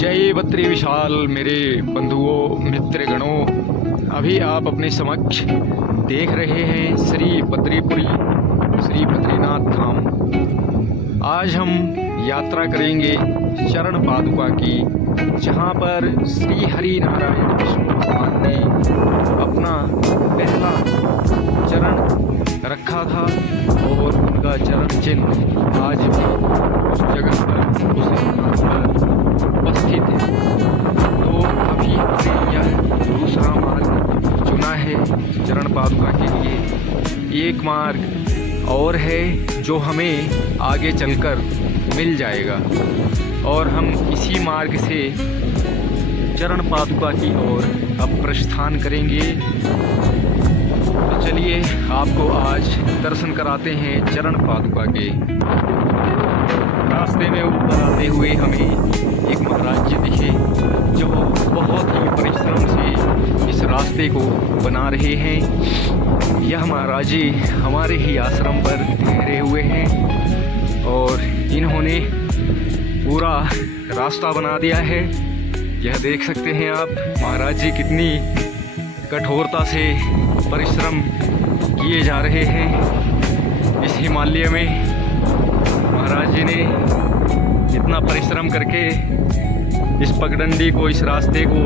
जय बद्री विशाल मेरे बंधुओं मित्रगणों, अभी आप अपने समक्ष देख रहे हैं श्री बद्रीपुरी श्री बद्रीनाथ धाम। आज हम यात्रा करेंगे चरण पादुका की, जहाँ पर श्री हरि नारायण विष्णु भगवान ने अपना पहला चरण रखा था और उनका चरण चिन्ह आज भी उस जगह पर उस स्थान पर उपस्थित है। तो अभी हमने यह दूसरा मार्ग चुना है चरण पादुका के लिए। एक मार्ग और है जो हमें आगे चलकर मिल जाएगा और हम इसी मार्ग से चरण पादुका की ओर अब प्रस्थान करेंगे। तो चलिए आपको आज दर्शन कराते हैं चरण पादुका के। रास्ते में ऊपर आते हुए हमें एक महाराज जी दिखे जो बहुत ही परिश्रम से इस रास्ते को बना रहे हैं। यह महाराज जी हमारे ही आश्रम पर ठहरे हुए हैं और इन्होंने पूरा रास्ता बना दिया है। यह देख सकते हैं आप महाराज जी कितनी कठोरता से परिश्रम किए जा रहे हैं। इस हिमालय में महाराज जी ने इतना परिश्रम करके इस पगडंडी को, इस रास्ते को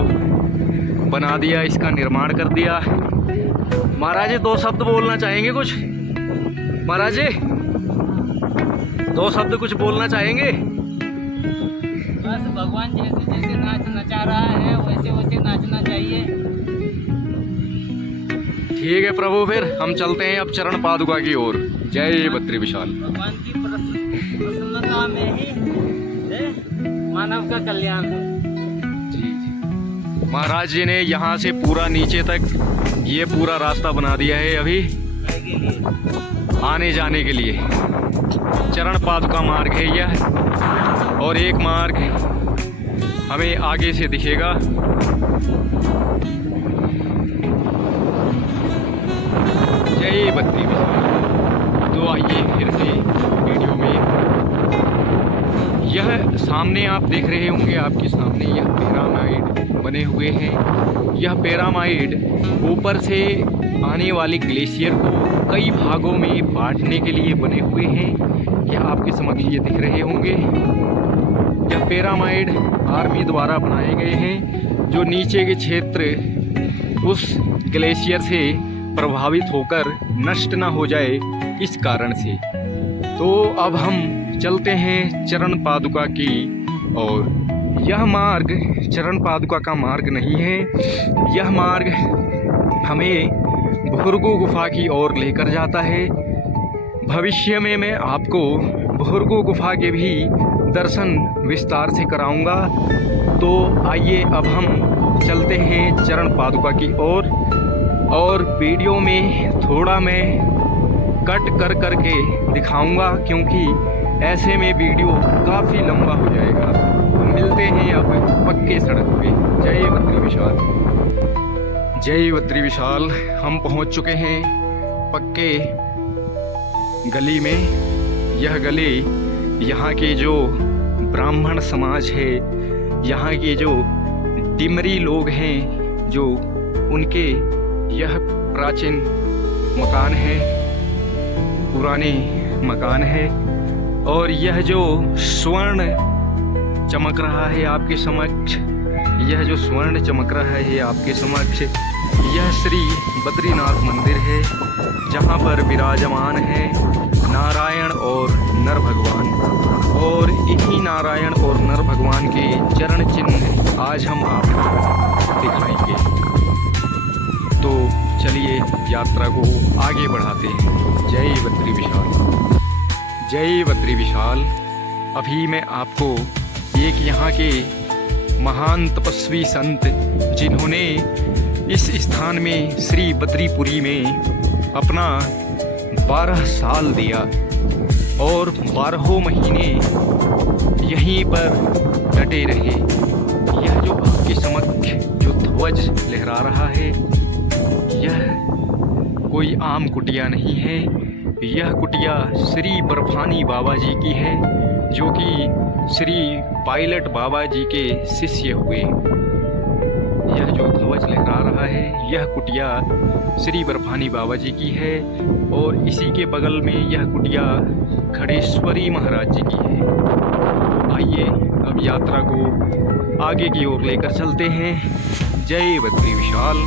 बना दिया, इसका निर्माण कर दिया। महाराज जी दो शब्द बोलना चाहेंगे कुछ? महाराज जी दो शब्द कुछ बोलना चाहेंगे? बस भगवान जैसे जैसे नाच नचा रहा है वैसे वैसे नाचना चाहिए। ठीक है प्रभु, फिर हम चलते हैं अब चरण पादुका की ओर। जय बद्री विशाल। भगवान की प्रसन्नता में ही मानव का कल्याण है। महाराज जी ने यहाँ से पूरा नीचे तक ये पूरा रास्ता बना दिया है अभी आने जाने के लिए। चरण पादुका मार्ग है यह और एक मार्ग हमें आगे से दिखेगा। जय बद्री विशाल। तो आइए फिर से वीडियो में, यह सामने आप देख रहे होंगे, आपके सामने यह पिरामिड बने हुए हैं। यह पिरामिड ऊपर से आने वाले ग्लेशियर को कई भागों में बांटने के लिए बने हुए हैं। यह आपके समक्ष ये दिख रहे होंगे। यह पिरामिड आर्मी द्वारा बनाए गए हैं जो नीचे के क्षेत्र उस ग्लेशियर से प्रभावित होकर नष्ट ना हो जाए, इस कारण से। तो अब हम चलते हैं चरण पादुका की और यह मार्ग चरण पादुका का मार्ग नहीं है। यह मार्ग हमें भुरगु गुफा की ओर लेकर जाता है। भविष्य में मैं आपको भुरगु गुफा के भी दर्शन विस्तार से कराऊंगा। तो आइए अब हम चलते हैं चरण पादुका की ओर और वीडियो में थोड़ा मैं कट कर करके दिखाऊंगा क्योंकि ऐसे में वीडियो काफ़ी लंबा हो जाएगा। तो मिलते हैं अब पक्के सड़क पे। जय बद्री विशाल। जय बद्री विशाल। हम पहुंच चुके हैं पक्के गली में। यह गली यहाँ के जो ब्राह्मण समाज है, यहाँ के जो डिमरी लोग हैं, जो उनके यह प्राचीन मकान है, पुराने मकान है। और यह जो स्वर्ण चमक रहा है आपके समक्ष, यह जो स्वर्ण चमक रहा है आपके समक्ष, यह श्री बद्रीनाथ मंदिर है जहाँ पर विराजमान है नारायण और नर भगवान। और इन्हीं नारायण और नर भगवान के चरण चिन्ह आज हम आपको दिखाएंगे। तो चलिए यात्रा को आगे बढ़ाते हैं। जय बद्री विशाल। जय बद्री विशाल। अभी मैं आपको एक यहाँ के महान तपस्वी संत जिन्होंने इस स्थान में श्री बद्रीपुरी में अपना 12 साल दिया और 12 महीने यहीं पर डटे रहे। यह जो आपके समक्ष जो ध्वज लहरा रहा है, यह कोई आम कुटिया नहीं है। यह कुटिया श्री बर्फानी बाबा जी की है जो कि श्री पायलट बाबा जी के शिष्य हुए। यह जो ध्वज लहरा रहा है यह कुटिया श्री बर्फानी बाबा जी की है और इसी के बगल में यह कुटिया खड़ेश्वरी महाराज जी की है। आइए अब यात्रा को आगे की ओर लेकर चलते हैं। जय बद्री विशाल,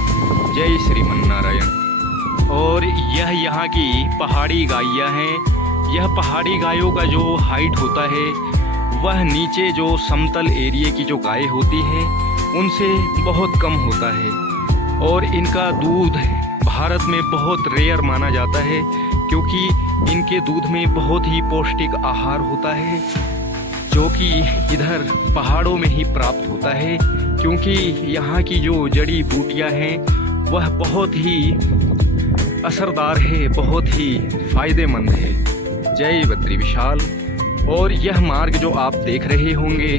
जय श्रीमन्नारायण। और यह यहाँ की पहाड़ी गायें हैं। यह पहाड़ी गायों का जो हाइट होता है वह नीचे जो समतल एरिया की जो गाय होती है उनसे बहुत कम होता है और इनका दूध भारत में बहुत रेयर माना जाता है क्योंकि इनके दूध में बहुत ही पौष्टिक आहार होता है जो कि इधर पहाड़ों में ही प्राप्त होता है क्योंकि यहाँ की जो जड़ी बूटियाँ हैं वह बहुत ही असरदार है, बहुत ही फायदेमंद है। जय बद्री विशाल। और यह मार्ग जो आप देख रहे होंगे,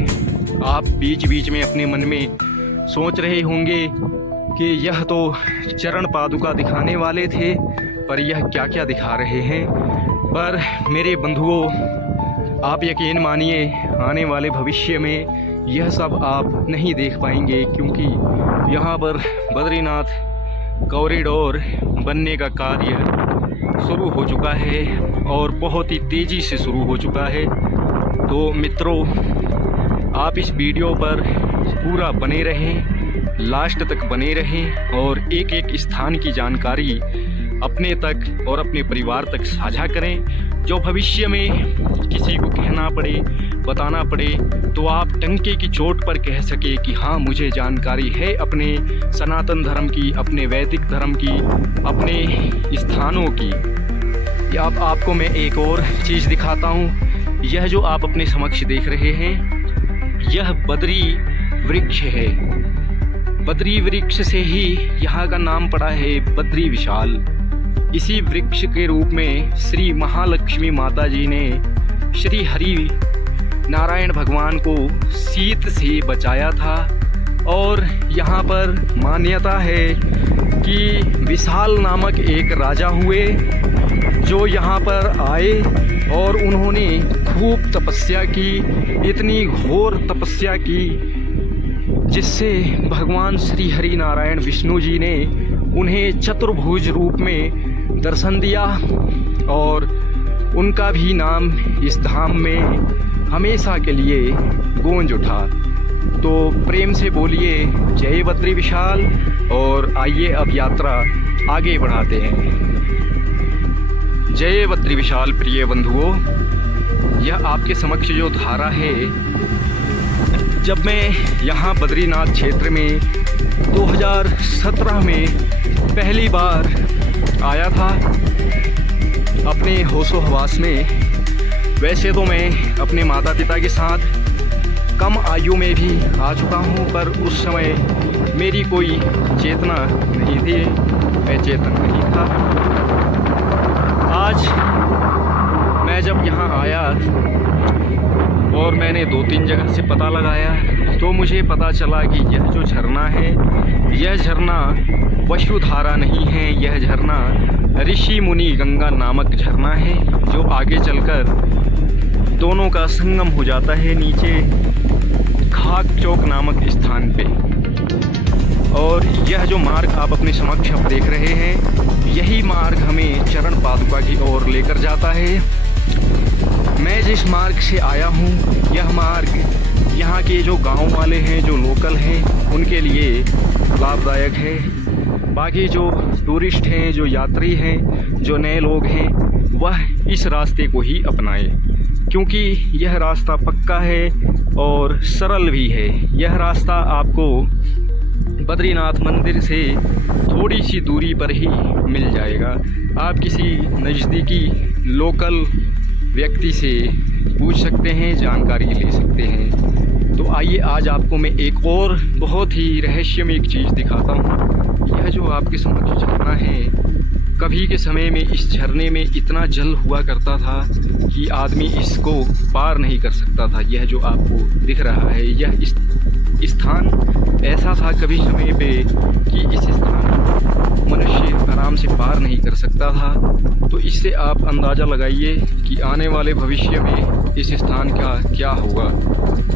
आप बीच बीच में अपने मन में सोच रहे होंगे कि यह तो चरण पादुका दिखाने वाले थे पर यह क्या क्या दिखा रहे हैं। पर मेरे बंधुओं, आप यकीन मानिए आने वाले भविष्य में यह सब आप नहीं देख पाएंगे क्योंकि यहाँ पर बद्रीनाथ कॉरिडोर बनने का कार्य शुरू हो चुका है और बहुत ही तेज़ी से शुरू हो चुका है। तो मित्रों, आप इस वीडियो पर पूरा बने रहें, लास्ट तक बने रहें और एक एक स्थान की जानकारी अपने तक और अपने परिवार तक साझा करें जो भविष्य में किसी को कहना पड़े, बताना पड़े तो आप टंके की चोट पर कह सके कि हाँ मुझे जानकारी है अपने सनातन धर्म की, अपने वैदिक धर्म की, अपने स्थानों की। अब आपको मैं एक और चीज़ दिखाता हूँ। यह जो आप अपने समक्ष देख रहे हैं यह बद्री वृक्ष है। बद्री वृक्ष से ही यहाँ का नाम पड़ा है बद्री विशाल। इसी वृक्ष के रूप में श्री महालक्ष्मी माता जी ने श्री हरि नारायण भगवान को शीत से बचाया था और यहाँ पर मान्यता है कि विशाल नामक एक राजा हुए जो यहाँ पर आए और उन्होंने खूब तपस्या की, इतनी घोर तपस्या की जिससे भगवान श्री हरि नारायण विष्णु जी ने उन्हें चतुर्भुज रूप में दर्शन दिया और उनका भी नाम इस धाम में हमेशा के लिए गूंज उठा। तो प्रेम से बोलिए जय बद्री विशाल। और आइए अब यात्रा आगे बढ़ाते हैं। जय बद्री विशाल प्रिय बंधुओं, यह आपके समक्ष जो धारा है, जब मैं यहाँ बद्रीनाथ क्षेत्र में 2017 में पहली बार आया था अपने होशो हवास में, वैसे तो मैं अपने माता पिता के साथ कम आयु में भी आ चुका हूँ पर उस समय मेरी कोई चेतना नहीं थी, मैं चेतन नहीं था। आज मैं जब यहाँ आया और मैंने 2-3 जगह से पता लगाया तो मुझे पता चला कि यह जो झरना है यह झरना वसुधारा नहीं है, यह झरना ऋषि मुनि गंगा नामक झरना है जो आगे चलकर दोनों का संगम हो जाता है नीचे खाक चौक नामक स्थान पे। और यह जो मार्ग आप अपने समक्ष अब देख रहे हैं यही मार्ग हमें चरण पादुका की ओर लेकर जाता है। मैं जिस मार्ग से आया हूँ यह मार्ग यहाँ के जो गांव वाले हैं, जो लोकल हैं, उनके लिए लाभदायक है। बाकी जो टूरिस्ट हैं, जो यात्री हैं, जो नए लोग हैं, वह इस रास्ते को ही अपनाएं क्योंकि यह रास्ता पक्का है और सरल भी है। यह रास्ता आपको बद्रीनाथ मंदिर से थोड़ी सी दूरी पर ही मिल जाएगा। आप किसी नज़दीकी लोकल व्यक्ति से पूछ सकते हैं, जानकारी ले सकते हैं। तो आइए आज आपको मैं एक और बहुत ही रहस्यमय एक चीज़ दिखाता हूँ। यह जो आपके समक्ष झरना है, कभी के समय में इस झरने में इतना जल हुआ करता था कि आदमी इसको पार नहीं कर सकता था। यह जो आपको दिख रहा है, यह स्थान ऐसा था कभी समय पे कि इस स्थान मनुष्य आराम से पार नहीं कर सकता था। तो इससे आप अंदाज़ा लगाइए कि आने वाले भविष्य में इस स्थान का क्या होगा,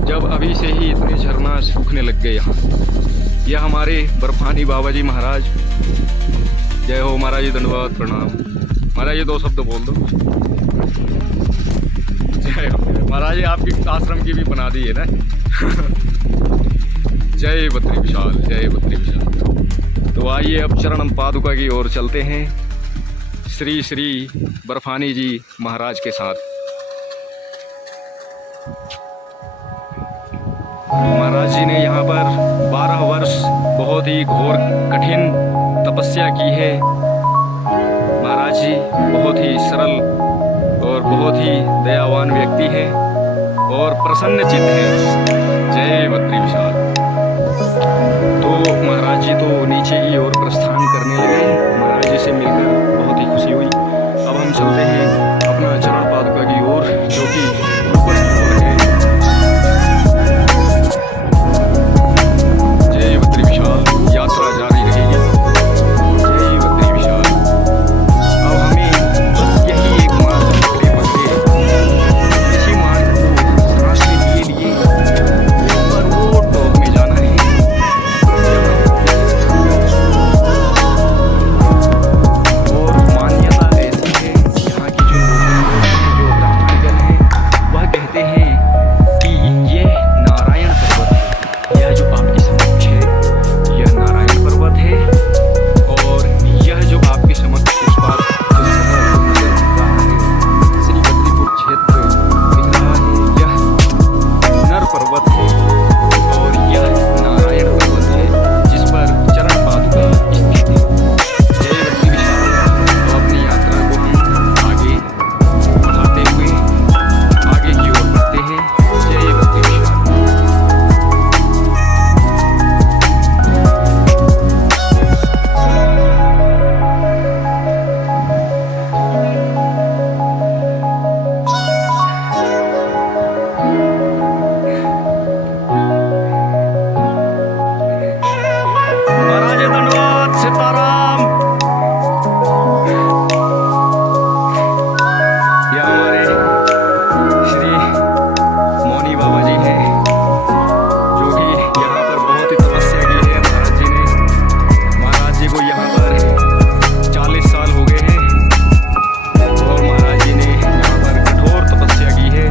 जब अभी से ही इतने झरना सूखने लग गए यहाँ। यह हमारे बर्फानी बाबा जी महाराज, जय हो महाराज जी, धन्यवाद प्रणाम। महाराज जी 2 शब्द बोल दो। जय हो महाराज जी, आपकी आश्रम की भी बना दी है ना। जय बद्री विशाल, जय बद्री विशाल। तो आइए अब चरण पादुका की ओर चलते हैं, श्री श्री बर्फानी जी महाराज के साथ। महाराज जी ने यहाँ पर 12 वर्ष बहुत ही घोर कठिन तपस्या की है। महाराज जी बहुत ही सरल और बहुत ही दयावान व्यक्ति हैं और प्रसन्न चित्त हैं। जय बद्री विशाल। तो महाराज जी तो नीचे की ओर प्रस्थान करने लगे। महाराज जी से मिलकर बहुत ही खुशी हुई। अब हम चलते हैं अपना चरण पादुका की ओर, जो कि ऊपर की ओर है। जय बद्री विशाल, यात्रा जारी रहेगी। जय बद्री विशाल। अब हमें बस यही एक मार्ग पकड़े, इसी मार्ग को सांस के लिए ऊपर वो टॉप में जाना है। और मान्यता ऐसी है, यहाँ की जो ब्राह्मणगण हैं वह कहते हैं कि ये नारायण पर्वत है। यह जो आपके समक्ष है, यह नारायण पर्वत है। और यह जो आपके समक्ष उस पार जो शहर नजर दिख रहा है, श्री बद्रीपुर क्षेत्र दिख रहा है, यह नर पर्वत है और यह नारायण पर्वत है, जिस पर चरण पादुका स्थित है। जय बद्री विशाल। तो अपनी यात्रा को हम आगे बढ़ाते हुए आगे की ओर बढ़ते हैं। जय बद्री विशाल। महाराज धन्यवाद, सीताराम। यह हमारे श्री मौनी बाबा जी हैं, जो कि यहाँ पर बहुत ही तपस्या की है। महाराज जी ने, महाराज जी को यहाँ पर 40 साल हो गए हैं और महाराज जी ने यहाँ पर कठोर तपस्या की है।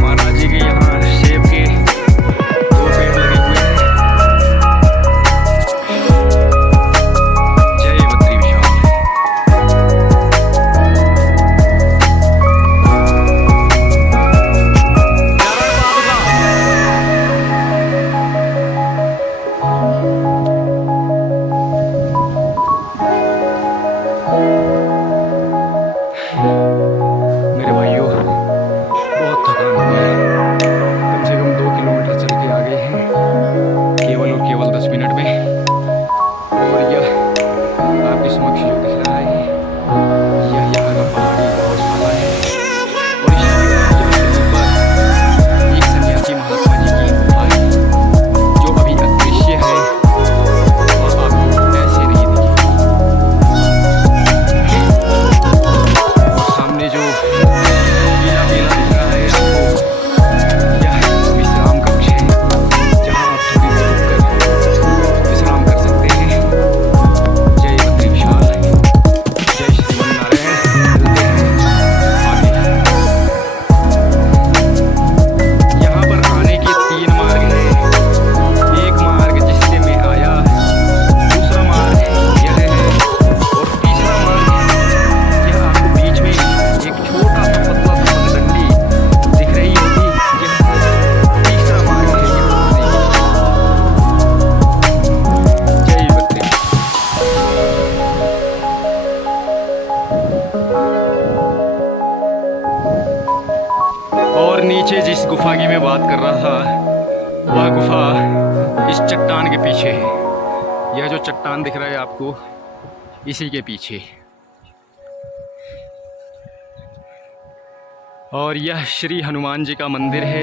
महाराज जी के यहाँ सेब के 2 पेड़ लगे हुए हैं। जय बद्री विशाल। मेरे भाइयों, बहुत थकान हुई है। कम से कम 2 किलोमीटर चल के आ गए हैं, केवल और केवल 10 मिनट में। और यह आपके समक्ष जो दिख रहा है, यह यहाँ का पहाड़ी गौशाला है। और इस जगह के ऊपर एक सन्यासी महात्मा जी की गुफा है, जो अभी अदृश्य है और आपको ऐसे नहीं दिखेगी। और सामने जो पीला पीला दिख रहा है आपको, यह विश्राम कक्ष है, जहाँ आप थोड़ी देर रुककर विश्राम कर सकते हैं। जय बद्री विशाल। जय श्रीमन्नारायण। मिलते हैं आगे। यहाँ पर आने के 3 मार्ग हैं। एक मार्ग जिससे मैं आया, दूसरा मार्ग यह है और तीसरा मार्ग है। यह आपको बीच में एक छोटा सा पतला सा पगडंडी दिख रही होगी। यह तीसरा मार्ग है यहाँ आने के। जय बद्री। और नीचे जिस गुफा की मैं बात कर रहा था, वह गुफा इस चट्टान के पीछे है। यह जो चट्टान दिख रहा है आपको, इसी के पीछे। और यह श्री हनुमान जी का मंदिर है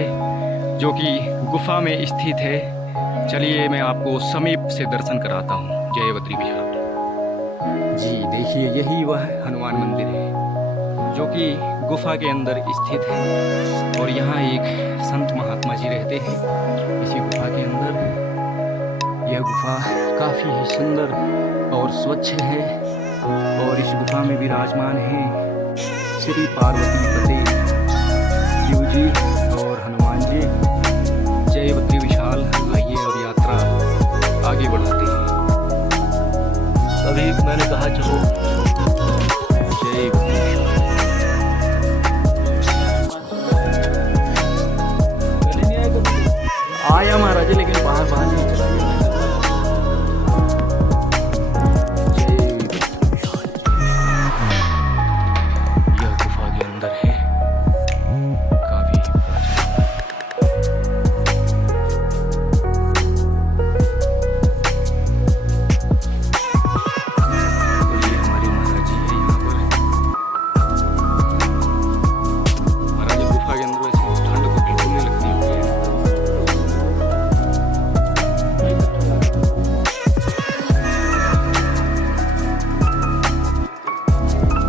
जो कि गुफा में स्थित है। चलिए मैं आपको समीप से दर्शन कराता हूँ। जय बद्री विशाल। जी देखिए, यही वह हनुमान मंदिर है जो कि गुफा के अंदर स्थित है और यहाँ एक संत महात्मा जी रहते हैं इसी गुफा के अंदर। यह गुफा काफ़ी ही सुंदर और स्वच्छ है और इस गुफा में विराजमान हैं श्री पार्वती पति शिव जी और हनुमान जी। जय बद्री विशाल। आइए अब यात्रा आगे बढ़ाते हैं। अभी मैंने कहा चलो। जय बद्री विशाल। आया महाराज जी, लेकिन बाहर नहीं चला गया। यह गुफा के अंदर है, काफी प्राचीन। तो ये हमारी महाराज जी है यहाँ पर। महाराज जी गुफा के अंदर वैसे ठंड को बिल्कुल नहीं लगती होगी।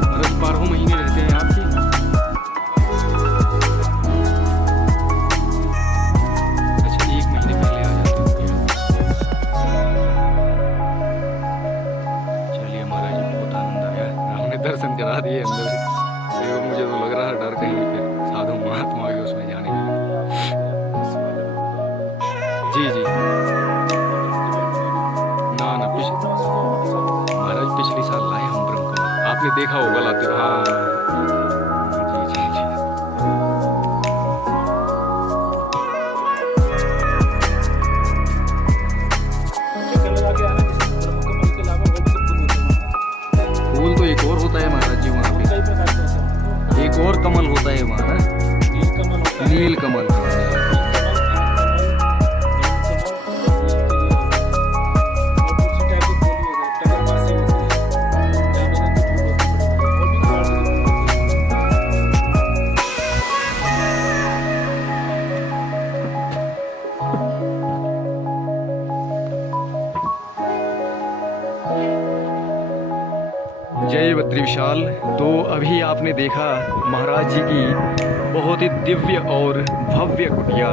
महाराज 12 महीने रहते हैं आपके। अच्छा, 1 महीने पहले आ जाते होंगे। चलिए महाराज जी, बहुत आनंद आया, हमने दर्शन करा दिए अंदर से। देखो मुझे तो लग रहा है डर कहीं फिर साधु महात्मा के उसमें जाने के लिए। जी जी, ना महाराज पिछली साल लाए हम ब्रह्मकमल, आपने देखा होगा लाते हुए। हाँ जी जी जी। फूल तो एक और होता है महाराज जी वहाँ पे, एक और कमल होता है वहाँ ना, नील कमल। जय बद्री विशाल। तो अभी आपने देखा महाराज जी की बहुत ही दिव्य और भव्य कुटिया,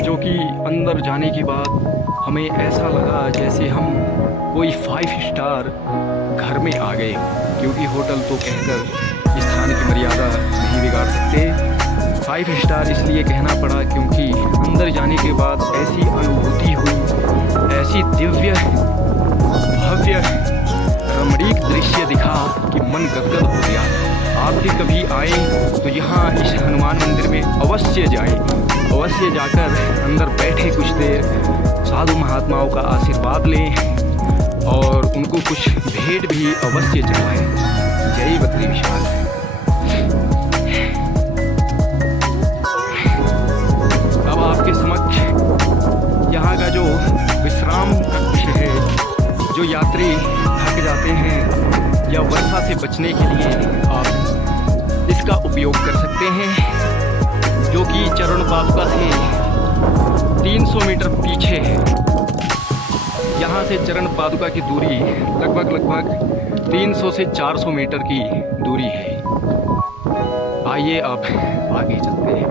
जो कि अंदर जाने के बाद हमें ऐसा लगा जैसे हम कोई 5 स्टार घर में आ गए, क्योंकि होटल तो कहकर स्थान की मर्यादा नहीं बिगाड़ सकते। 5 स्टार इसलिए कहना पड़ा क्योंकि अंदर जाने के बाद ऐसी अनुभूति हुई, ऐसी दिव्य भव्य रमणीक दृश्य दिखा कि मन गदगद हो गया। आप भी कभी आए तो यहाँ इस हनुमान मंदिर में अवश्य जाएं, अवश्य जाकर अंदर बैठे कुछ देर साधु महात्माओं का आशीर्वाद लें और उनको कुछ भेंट भी अवश्य चढ़ाएं। जय बद्री विशाल। अब आपके समक्ष यहाँ का जो विश्राम कक्ष है, जो यात्री थक जाते हैं या वर्षा से बचने के लिए आप इसका उपयोग कर सकते हैं, जो कि चरण पादुका से 300 मीटर पीछे है। यहाँ से चरण पादुका की दूरी लगभग 300 से 400 मीटर की दूरी है। आइए अब आगे चलते हैं।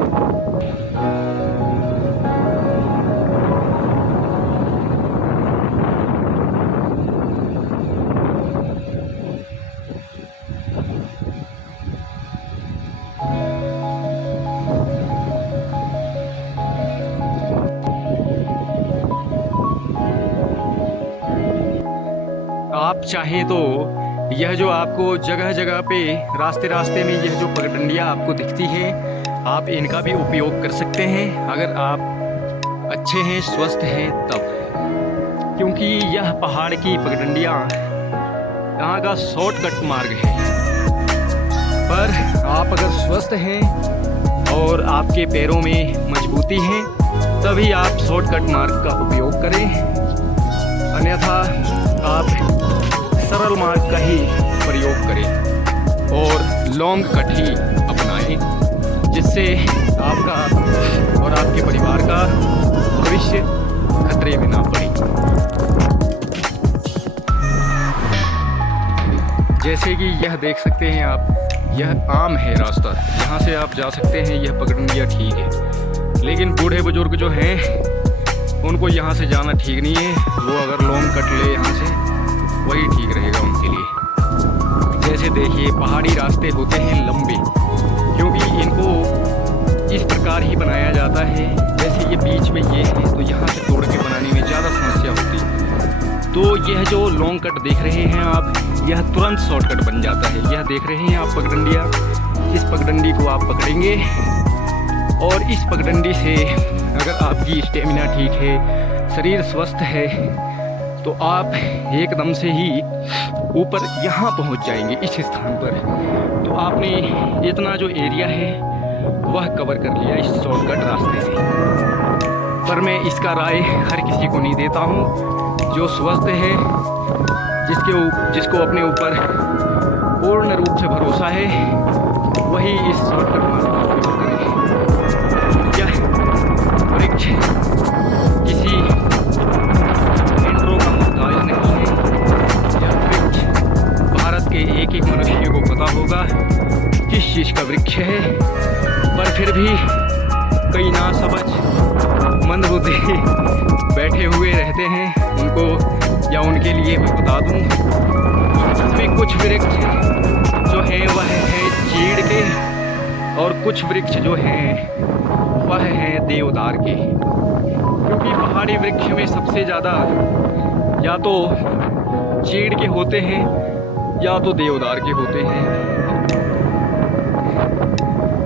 आप चाहें तो यह जो आपको जगह जगह पे रास्ते में यह जो पगडंडियाँ आपको दिखती हैं, आप इनका भी उपयोग कर सकते हैं अगर आप अच्छे हैं, स्वस्थ हैं तब, क्योंकि यह पहाड़ की पगडंडियाँ यहाँ का शॉर्टकट मार्ग है। पर आप अगर स्वस्थ हैं और आपके पैरों में मजबूती है तभी आप शॉर्टकट मार्ग का उपयोग करें, अन्यथा आप सरल मार्ग का ही प्रयोग करें और लॉन्ग कट ही अपनाएं। जिससे आपका और आपके परिवार का भविष्य खतरे में ना पड़े। जैसे कि यह देख सकते हैं आप, यह आम है रास्ता, यहाँ से आप जा सकते हैं, यह पगडंडिया ठीक है। लेकिन बूढ़े बुजुर्ग जो हैं उनको यहाँ से जाना ठीक नहीं है। वो अगर लॉन्ग कट ले यहाँ से, वही ठीक रहेगा उनके लिए। जैसे देखिए पहाड़ी रास्ते होते हैं लंबे, क्योंकि इनको इस प्रकार ही बनाया जाता है। जैसे ये बीच में ये है तो यहाँ से तोड़ के बनाने में ज़्यादा समस्या होती है। तो यह जो लॉन्ग कट देख रहे हैं आप, यह तुरंत शॉर्टकट बन जाता है। यह देख रहे हैं आप पगडंडिया, इस पगडंडी को आप पकड़ेंगे और इस पगडंडी से अगर आपकी स्टेमिना ठीक है, शरीर स्वस्थ है, तो आप एकदम से ही ऊपर यहाँ पहुँच जाएंगे इस स्थान पर। तो आपने इतना जो एरिया है वह कवर कर लिया इस शॉर्टकट रास्ते से। पर मैं इसका राय हर किसी को नहीं देता हूँ। जो स्वस्थ है, जिसको अपने ऊपर पूर्ण रूप से भरोसा है, वही इस शॉर्टकट मार्ग का उपयोग करें। यह वृक्ष किसी इंट्रो का मोहताज नहीं है। यह वृक्ष भारत के एक एक मनुष्य को पता होगा किस चीज़ का वृक्ष है। पर फिर भी कई नासमझ मंदबुद्धि बैठे हुए रहते हैं, उनको या उनके लिए मैं बता दूं, इसमें कुछ वृक्ष जो हैं वह है चीड़ के और कुछ वृक्ष जो हैं वह हैं देवदार के। क्योंकि पहाड़ी वृक्ष में सबसे ज़्यादा या तो चीड़ के होते हैं या तो देवदार के होते हैं।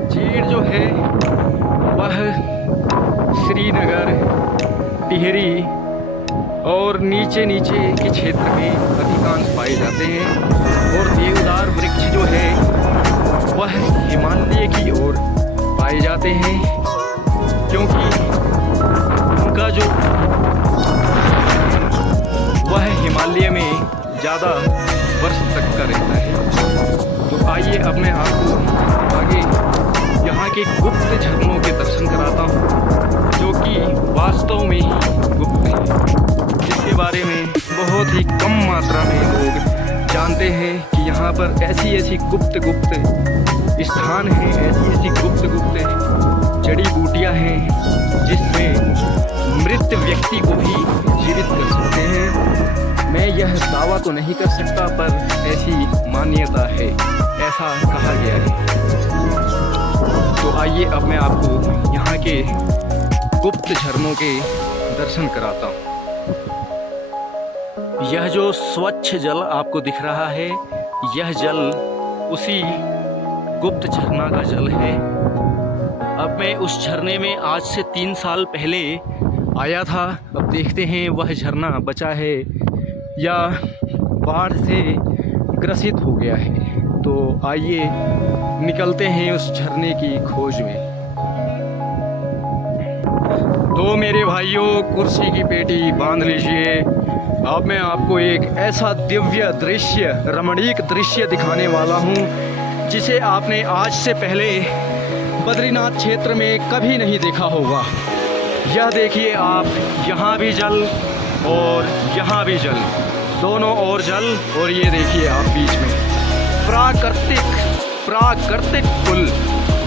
चीड़ जो है वह श्रीनगर, टिहरी और नीचे के क्षेत्र में अधिकांश पाए जाते हैं। और देवदार वृक्ष जो है वह हिमालय की ओर पाए जाते हैं, क्योंकि उनका जो वह हिमालय में ज़्यादा वर्ष तक का रहता है। तो आइए अब मैं आपको आगे यहाँ के गुप्त झरनों के दर्शन कराता हूँ, जो कि वास्तव में ही गुप्त है, जिसके बारे में बहुत ही कम मात्रा में लोग जानते हैं कि यहाँ पर ऐसी गुप्त स्थान हैं, ऐसी गुप्त जड़ी बूटियाँ हैं जिसमें मृत व्यक्ति को भी जीवित कर सकते हैं। मैं यह दावा तो नहीं कर सकता, पर ऐसी मान्यता है, ऐसा कहा गया है। तो आइए अब मैं आपको यहाँ के गुप्त झरनों के दर्शन कराता हूँ। यह जो स्वच्छ जल आपको दिख रहा है, यह जल उसी गुप्त झरना का जल है। अब मैं उस झरने में आज से 3 साल पहले आया था। अब देखते हैं वह झरना बचा है या बाढ़ से ग्रसित हो गया है। तो आइए निकलते हैं उस झरने की खोज में। तो मेरे भाइयों, कुर्सी की पेटी बांध लीजिए। अब मैं आपको एक ऐसा दिव्य दृश्य, रमणीक दृश्य दिखाने वाला हूँ जिसे आपने आज से पहले बद्रीनाथ क्षेत्र में कभी नहीं देखा होगा। यह देखिए आप, यहाँ भी जल और यहाँ भी जल, दोनों ओर जल, और ये देखिए आप बीच में प्राकृतिक पुल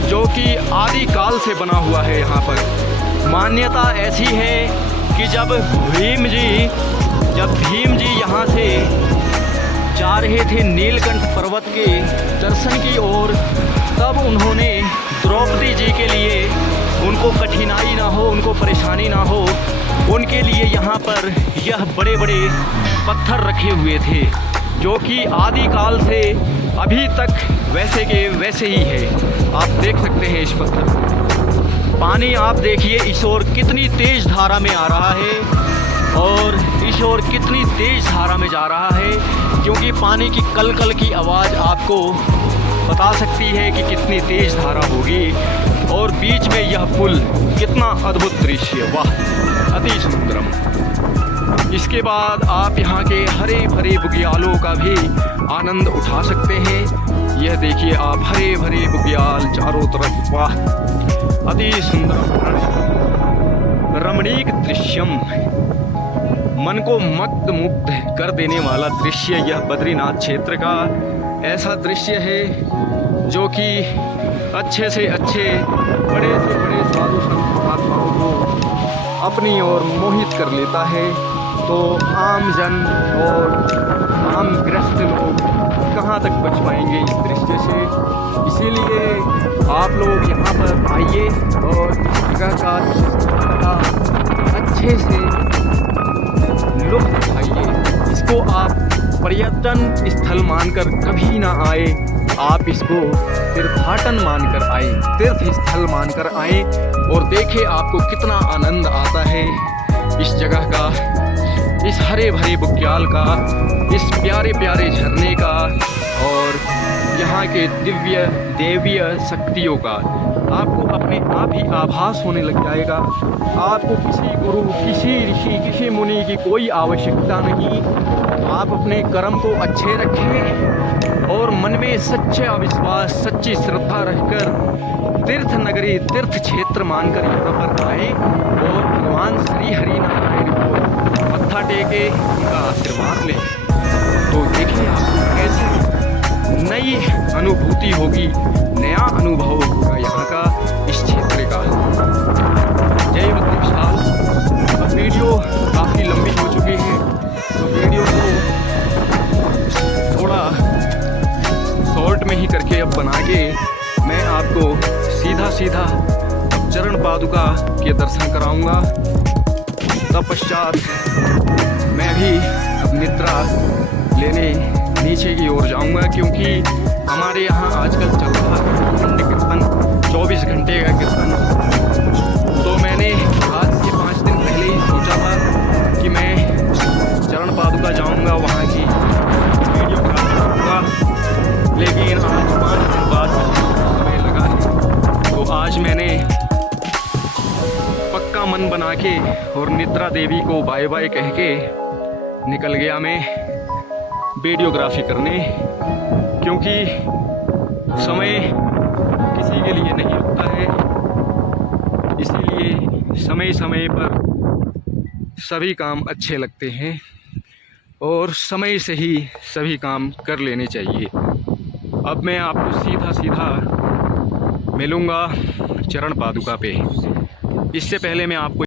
जो कि आदि काल से बना हुआ है। यहाँ पर मान्यता ऐसी है कि जब भीम जी यहाँ से जा रहे थे नीलकंठ पर्वत के दर्शन की ओर, तब उन्होंने द्रौपदी जी के लिए, उनको कठिनाई ना हो, उनको परेशानी ना हो, उनके लिए यहाँ पर यह बड़े बड़े पत्थर रखे हुए थे, जो कि आदि काल से अभी तक वैसे के वैसे ही है। आप देख सकते हैं इस पत्थर। पानी आप देखिए इस ओर कितनी तेज धारा में आ रहा है और इस ओर कितनी तेज धारा में जा रहा है, क्योंकि पानी की कल की आवाज़ आपको बता सकती है कि कितनी तेज धारा होगी। और बीच में यह पुल, कितना अद्भुत दृश्य, वाह, अति सुंदरम। इसके बाद आप यहाँ के हरे भरे बुग्यालों का भी आनंद उठा सकते हैं। यह देखिए आप, हरे भरे बुग्याल चारों तरफ, वाह अति सुंदर रमणीक दृश्यम, मन को मत्त मुग्ध कर देने वाला दृश्य यह बद्रीनाथ क्षेत्र का ऐसा दृश्य है जो कि अच्छे से अच्छे, बड़े से बड़े साधु संत महात्माओं को अपनी ओर मोहित कर लेता है। तो आम जन और आम ग्रस्त लोग कहाँ तक बच पाएंगे इस दृश्य से। इसीलिए आप लोग यहाँ पर आइए और इस जगह का अच्छे से लुत्फ उठाइए। इसको आप पर्यटन स्थल मानकर कभी ना आए, आप इसको तीर्थाटन मानकर आए, तीर्थ स्थल मानकर आए और देखें आपको कितना आनंद आता है इस जगह का, इस हरे भरे बुग्याल का, इस प्यारे प्यारे झरने का और यहाँ के दिव्य देवीय शक्तियों का। आपको अपने आप ही आभास होने लग जाएगा। आपको किसी गुरु, किसी ऋषि, किसी मुनि की कोई आवश्यकता नहीं। आप अपने कर्म को अच्छे रखें और मन में सच्चा विश्वास, सच्ची श्रद्धा रखकर तीर्थ नगरी, तीर्थ क्षेत्र मानकर यहाँ पर आए और भगवान श्री हरि नारायण को मत्था टेके उनका आशीर्वाद लें। तो देखिए आपको कैसी नई अनुभूति होगी, नया अनुभव होगा यहाँ का, इस क्षेत्र का। जय बद्रीशाल। अब वीडियो काफ़ी लंबी हो चुकी है, तो वीडियो को थोड़ा शॉर्ट में ही करके अब बना के मैं आपको सीधा सीधा अब चरण पादुका के दर्शन कराऊंगा। तत्पश्चात मैं भी अब निद्रा लेने नीचे की ओर जाऊंगा, क्योंकि हमारे यहाँ आजकल चल रहा है अखंड कीर्तन, 24 घंटे का कीर्तन। तो मैंने आज से 5 दिन पहले ही सोचा था कि मैं चरण पादुका जाऊंगा, वहाँ की वीडियो करूँगा, लेकिन आज 5 दिन बाद समय लगा है। तो आज मैंने पक्का मन बना के और निद्रा देवी को बाय बाय कह के निकल गया मैं वीडियोग्राफी करने, क्योंकि समय किसी के लिए नहीं रुकता है। इसीलिए समय समय पर सभी काम अच्छे लगते हैं और समय से ही सभी काम कर लेने चाहिए। अब मैं आपको सीधा सीधा मिलूँगा चरण पादुका पे। इससे पहले मैं आपको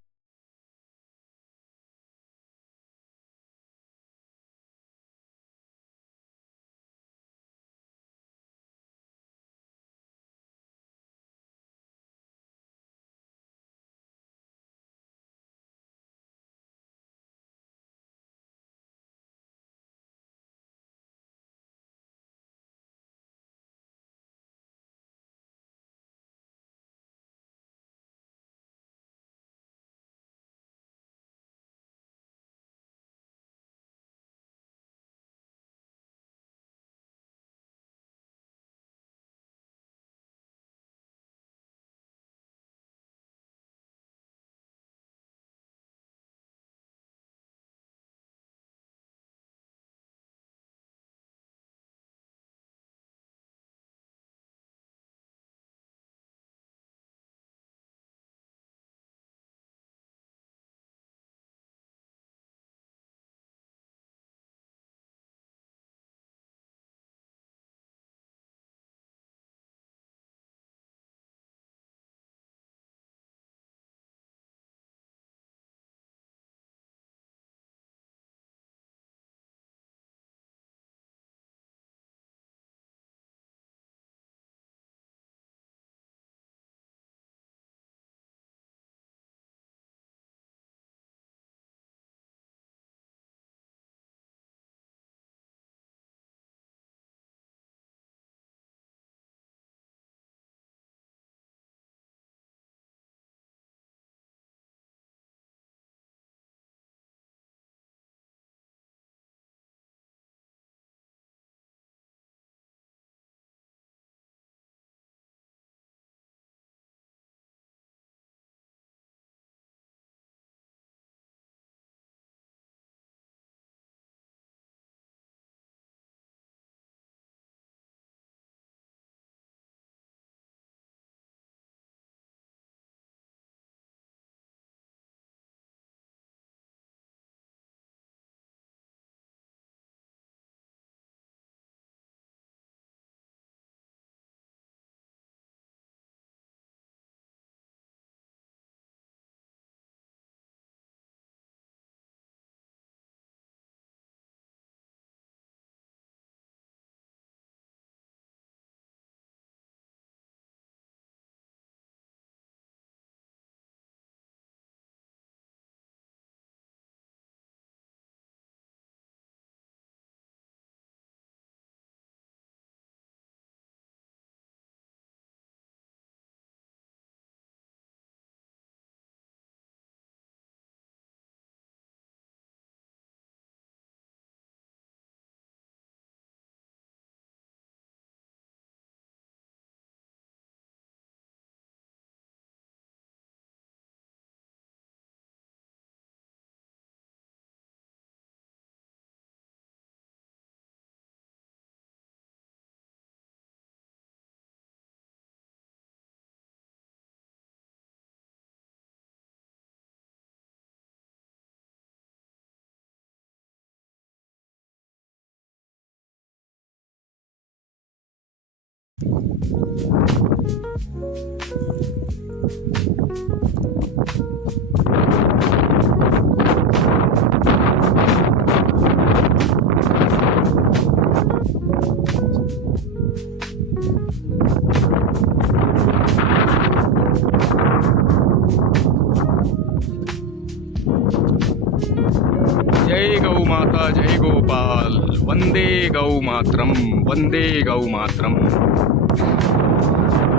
जय गौ माता, जय गोपाल, वंदे गौ मातरम, वंदे गौ मातरम।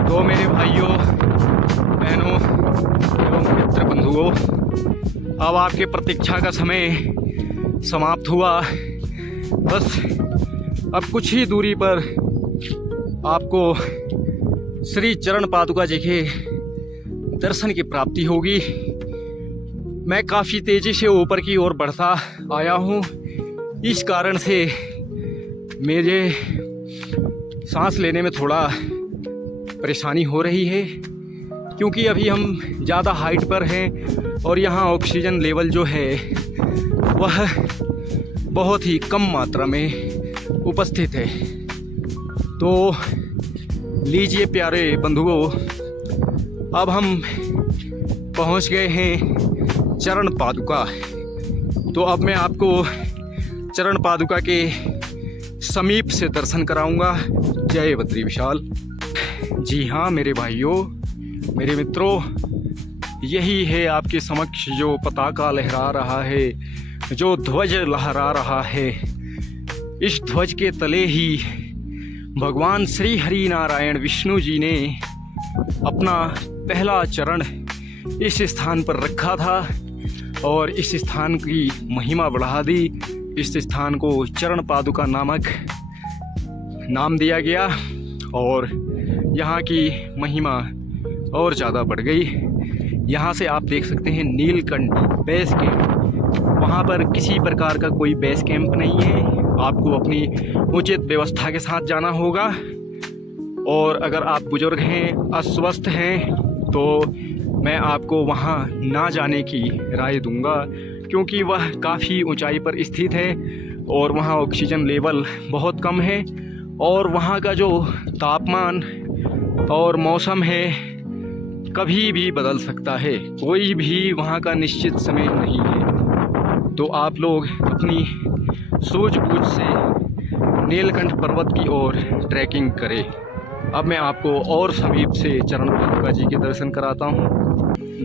तो मेरे भाइयों बहनों एवं मित्र बंधुओं, अब आपके प्रतीक्षा का समय समाप्त हुआ। बस अब कुछ ही दूरी पर आपको श्री चरण पादुका जी के दर्शन की प्राप्ति होगी। मैं काफ़ी तेज़ी से ऊपर की ओर बढ़ता आया हूँ, इस कारण से मेरे सांस लेने में थोड़ा परेशानी हो रही है, क्योंकि अभी हम ज़्यादा हाइट पर हैं और यहाँ ऑक्सीजन लेवल जो है वह बहुत ही कम मात्रा में उपस्थित है। तो लीजिए प्यारे बंधुओं, अब हम पहुँच गए हैं चरण पादुका। तो अब मैं आपको चरण पादुका के समीप से दर्शन कराऊंगा। जय बद्री विशाल। जी हाँ मेरे भाइयों, मेरे मित्रों, यही है आपके समक्ष जो पताका लहरा रहा है, जो ध्वज लहरा रहा है। इस ध्वज के तले ही भगवान श्री हरि नारायण विष्णु जी ने अपना पहला चरण इस स्थान पर रखा था और इस स्थान की महिमा बढ़ा दी। इस स्थान को चरण पादुका नामक नाम दिया गया और यहाँ की महिमा और ज़्यादा बढ़ गई। यहाँ से आप देख सकते हैं नीलकंठ बेस कैंप। वहाँ पर किसी प्रकार का कोई बेस कैंप नहीं है, आपको अपनी उचित व्यवस्था के साथ जाना होगा। और अगर आप बुजुर्ग हैं, अस्वस्थ हैं, तो मैं आपको वहाँ ना जाने की राय दूंगा, क्योंकि वह काफ़ी ऊंचाई पर स्थित है और वहाँ ऑक्सीजन लेवल बहुत कम है और वहाँ का जो तापमान और मौसम है कभी भी बदल सकता है, कोई भी वहाँ का निश्चित समय नहीं है। तो आप लोग अपनी सूझबूझ से नीलकंठ पर्वत की ओर ट्रैकिंग करें। अब मैं आपको और समीप से चरण पादुका जी के दर्शन कराता हूँ।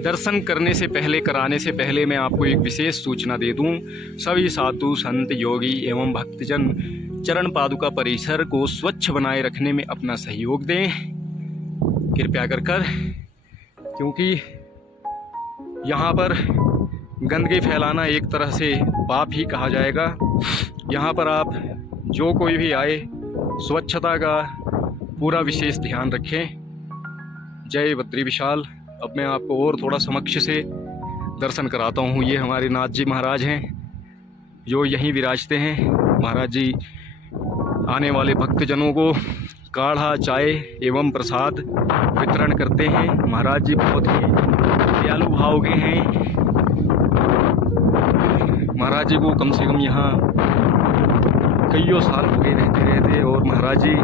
दर्शन करने से पहले, कराने से पहले मैं आपको एक विशेष सूचना दे दूं। सभी साधु संत योगी एवं भक्तजन चरण पादुका परिसर को स्वच्छ बनाए रखने में अपना सहयोग दें कृपया कर, क्योंकि यहाँ पर गंदगी फैलाना एक तरह से पाप ही कहा जाएगा। यहाँ पर आप जो कोई भी आए, स्वच्छता का पूरा विशेष ध्यान रखें। जय बद्री विशाल। अब मैं आपको और थोड़ा समक्ष से दर्शन कराता हूँ। ये हमारे नाथ जी महाराज हैं जो यहीं विराजते हैं। महाराज जी आने वाले भक्तजनों को काढ़ा, चाय एवं प्रसाद वितरण करते हैं। महाराज जी बहुत ही दयालु भाव के हैं। महाराज जी को कम से कम यहाँ कईयों साल हो गए रहते और महाराज जी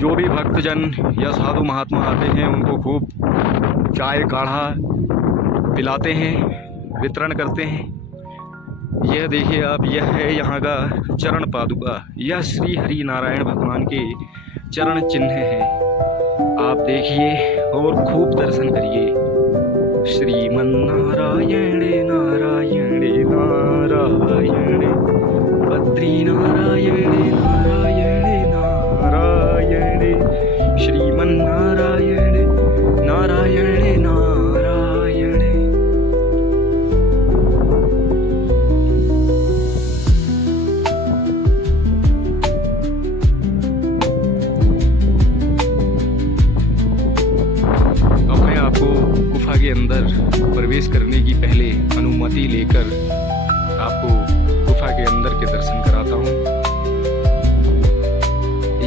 जो भी भक्तजन या साधु महात्मा आते हैं उनको खूब चाय काढ़ा पिलाते हैं, वितरण करते हैं। यह देखिए आप, यह है यहाँ का चरण पादुका। यह श्री हरि नारायण भगवान के चरण चिन्ह है। आप देखिए और खूब दर्शन करिए। श्रीमन्नारायण नारायण नारायण, बद्री नारायण नारायण नारायण, श्रीमन्नारायण नारायण नारायण। अब मैं आपको गुफा के अंदर प्रवेश करने की पहले अनुमति लेकर आपको गुफा के अंदर के दर्शन कराता हूँ।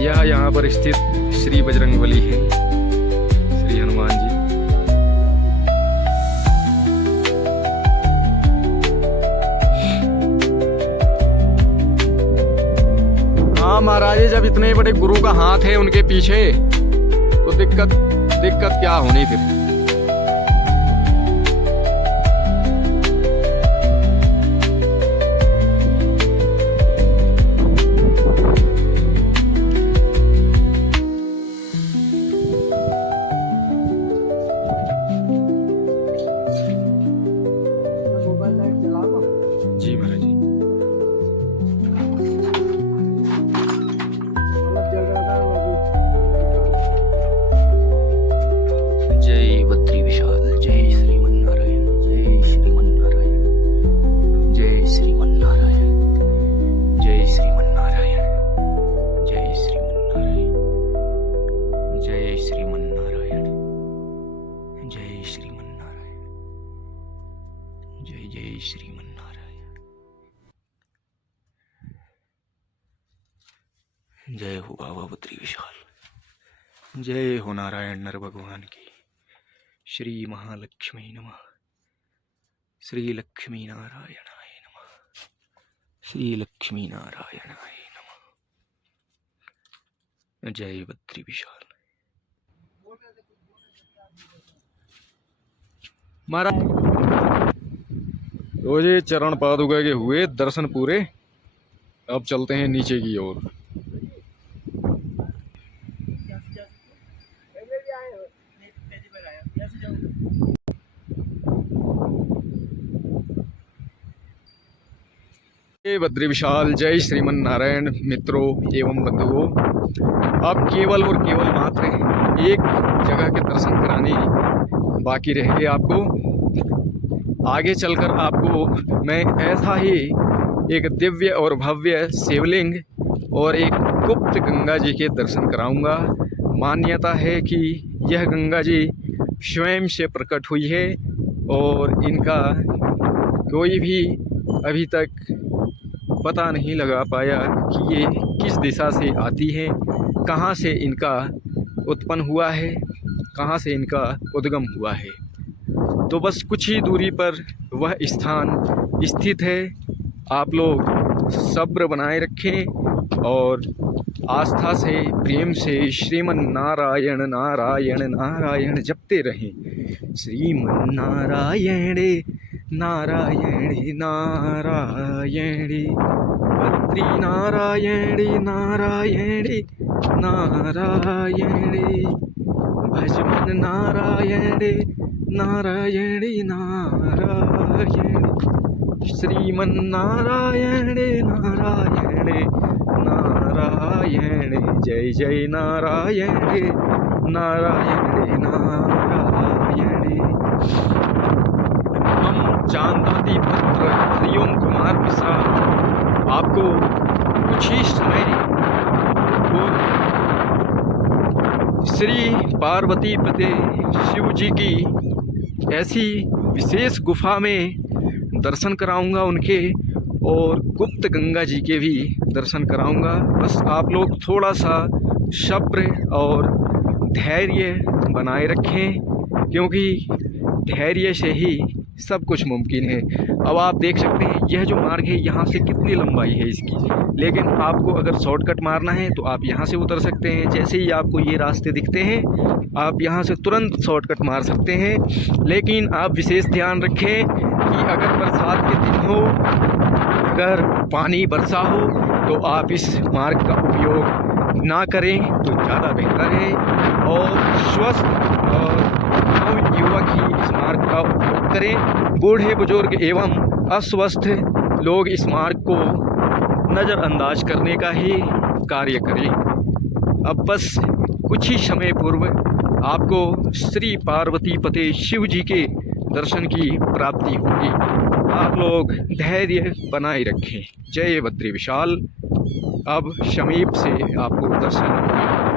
यह यहाँ पर स्थित श्री बजरंगबली है, श्री हनुमान जी। हाँ महाराज महाराज जब इतने बड़े गुरु का हाथ है उनके पीछे तो दिक्कत क्या होनी फिर। जी महाराज जी। जय बद्री विशाल, जय श्रीमन्नारायण, जय श्रीमन्नारायण, जय श्रीमन्नारायण, जय श्रीमन्नारायण, जय श्रीमन्नारायण, जय श्रीमन्नारायण, जय श्रीमन्नारायण, जय जय श्रीमन्नारायण। जय हो बाबा बद्री विशाल, जय हो नारायण नर भगवान की। श्री महालक्ष्मी नमः, श्री लक्ष्मी नारायणाय नमः, श्री लक्ष्मी नारायणाय नमः। जय बद्री विशाल। महाराज रोज ये चरण पादुका के हुए दर्शन पूरे, अब चलते हैं नीचे की ओर। जय बद्री विशाल, जय श्रीमन्नारायण। मित्रों एवं बंधुओं, अब केवल और केवल मात्र एक जगह के दर्शन कराने बाकी रह गए आपको। आगे चलकर आपको मैं ऐसा ही एक दिव्य और भव्य शिवलिंग और एक गुप्त गंगा जी के दर्शन कराऊंगा। मान्यता है कि यह गंगा जी स्वयं से प्रकट हुई है और इनका कोई भी अभी तक पता नहीं लगा पाया कि ये किस दिशा से आती है, कहाँ से इनका उत्पन्न हुआ है, कहाँ से इनका उद्गम हुआ है। तो बस कुछ ही दूरी पर वह स्थान स्थित है। आप लोग सब्र बनाए रखें और आस्था से, प्रेम से श्रीमन्नारायण नारायण नारायण जपते रहें। श्रीमन्नारायण नारायण नारायण, बद्री नारायण नारायण नारायण, भजमन नारायण नारायण नारायण, श्रीमन्नारायण नारायण नारायण, जय जय नारायण नारायण नारायण। हम चांदादी पुत्र हरिओम कुमार मिश्रा आपको कुछ ही समय पूर्व श्री पार्वती पते शिव जी की ऐसी विशेष गुफा में दर्शन कराऊंगा उनके, और गुप्त गंगा जी के भी दर्शन कराऊंगा। बस आप लोग थोड़ा सा सब्र और धैर्य बनाए रखें, क्योंकि धैर्य से ही सब कुछ मुमकिन है। अब आप देख सकते हैं यह जो मार्ग है यहाँ से कितनी लंबाई है इसकी, लेकिन आपको अगर शॉर्टकट मारना है तो आप यहाँ से उतर सकते हैं। जैसे ही आपको ये रास्ते दिखते हैं आप यहाँ से तुरंत शॉर्टकट मार सकते हैं। लेकिन आप विशेष ध्यान रखें कि अगर बरसात के दिन हो, अगर पानी बरसा हो तो आप इस मार्ग का उपयोग ना करें तो ज़्यादा बेहतर है। और स्वस्थ और युवक ही इस मार्ग का उपयोग करें। बूढ़े बुजुर्ग एवं अस्वस्थ लोग इस मार्ग को नज़रअंदाज करने का ही कार्य करें। अब बस कुछ ही समय पूर्व आपको श्री पार्वती पते शिव जी के दर्शन की प्राप्ति होगी। आप लोग धैर्य बनाए रखें। जय बद्री विशाल। अब समीप से आपको दर्शन होंगे।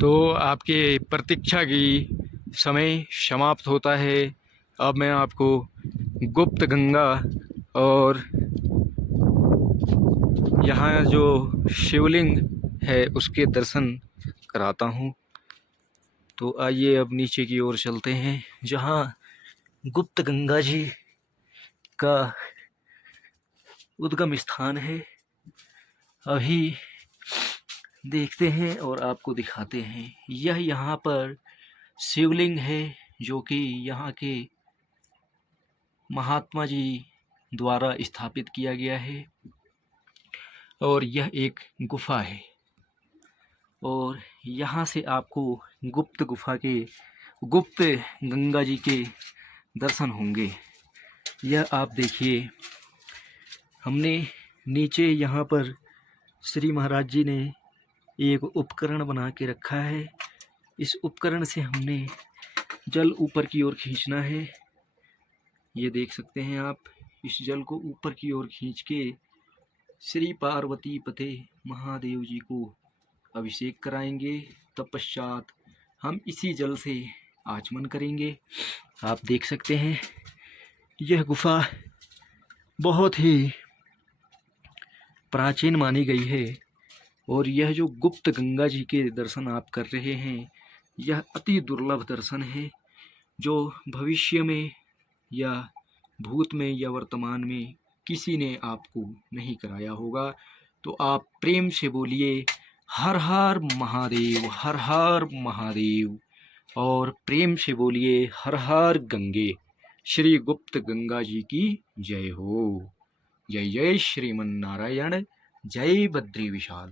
तो आपके प्रतीक्षा की समय समाप्त होता है। अब मैं आपको गुप्त गंगा और यहाँ जो शिवलिंग है उसके दर्शन कराता हूँ। तो आइए अब नीचे की ओर चलते हैं, जहाँ गुप्त गंगा जी का उद्गम स्थान है। अभी देखते हैं और आपको दिखाते हैं। यह यहाँ पर शिवलिंग है, जो कि यहाँ के महात्मा जी द्वारा स्थापित किया गया है। और यह एक गुफा है, और यहाँ से आपको गुप्त गुफा के गुप्त गंगा जी के दर्शन होंगे। यह आप देखिए, हमने नीचे यहाँ पर श्री महाराज जी ने एक उपकरण बना के रखा है। इस उपकरण से हमने जल ऊपर की ओर खींचना है। ये देख सकते हैं आप, इस जल को ऊपर की ओर खींच के श्री पार्वती पते महादेव जी को अभिषेक कराएंगे। तत्पश्चात हम इसी जल से आचमन करेंगे। आप देख सकते हैं, यह गुफा बहुत ही प्राचीन मानी गई है। और यह जो गुप्त गंगा जी के दर्शन आप कर रहे हैं, यह अति दुर्लभ दर्शन है, जो भविष्य में या भूत में या वर्तमान में किसी ने आपको नहीं कराया होगा। तो आप प्रेम से बोलिए हर हर महादेव, हर हर महादेव, और प्रेम से बोलिए हर हर गंगे। श्री गुप्त गंगा जी की जय हो। जय जय श्रीमन नारायण, जय बद्री विशाल।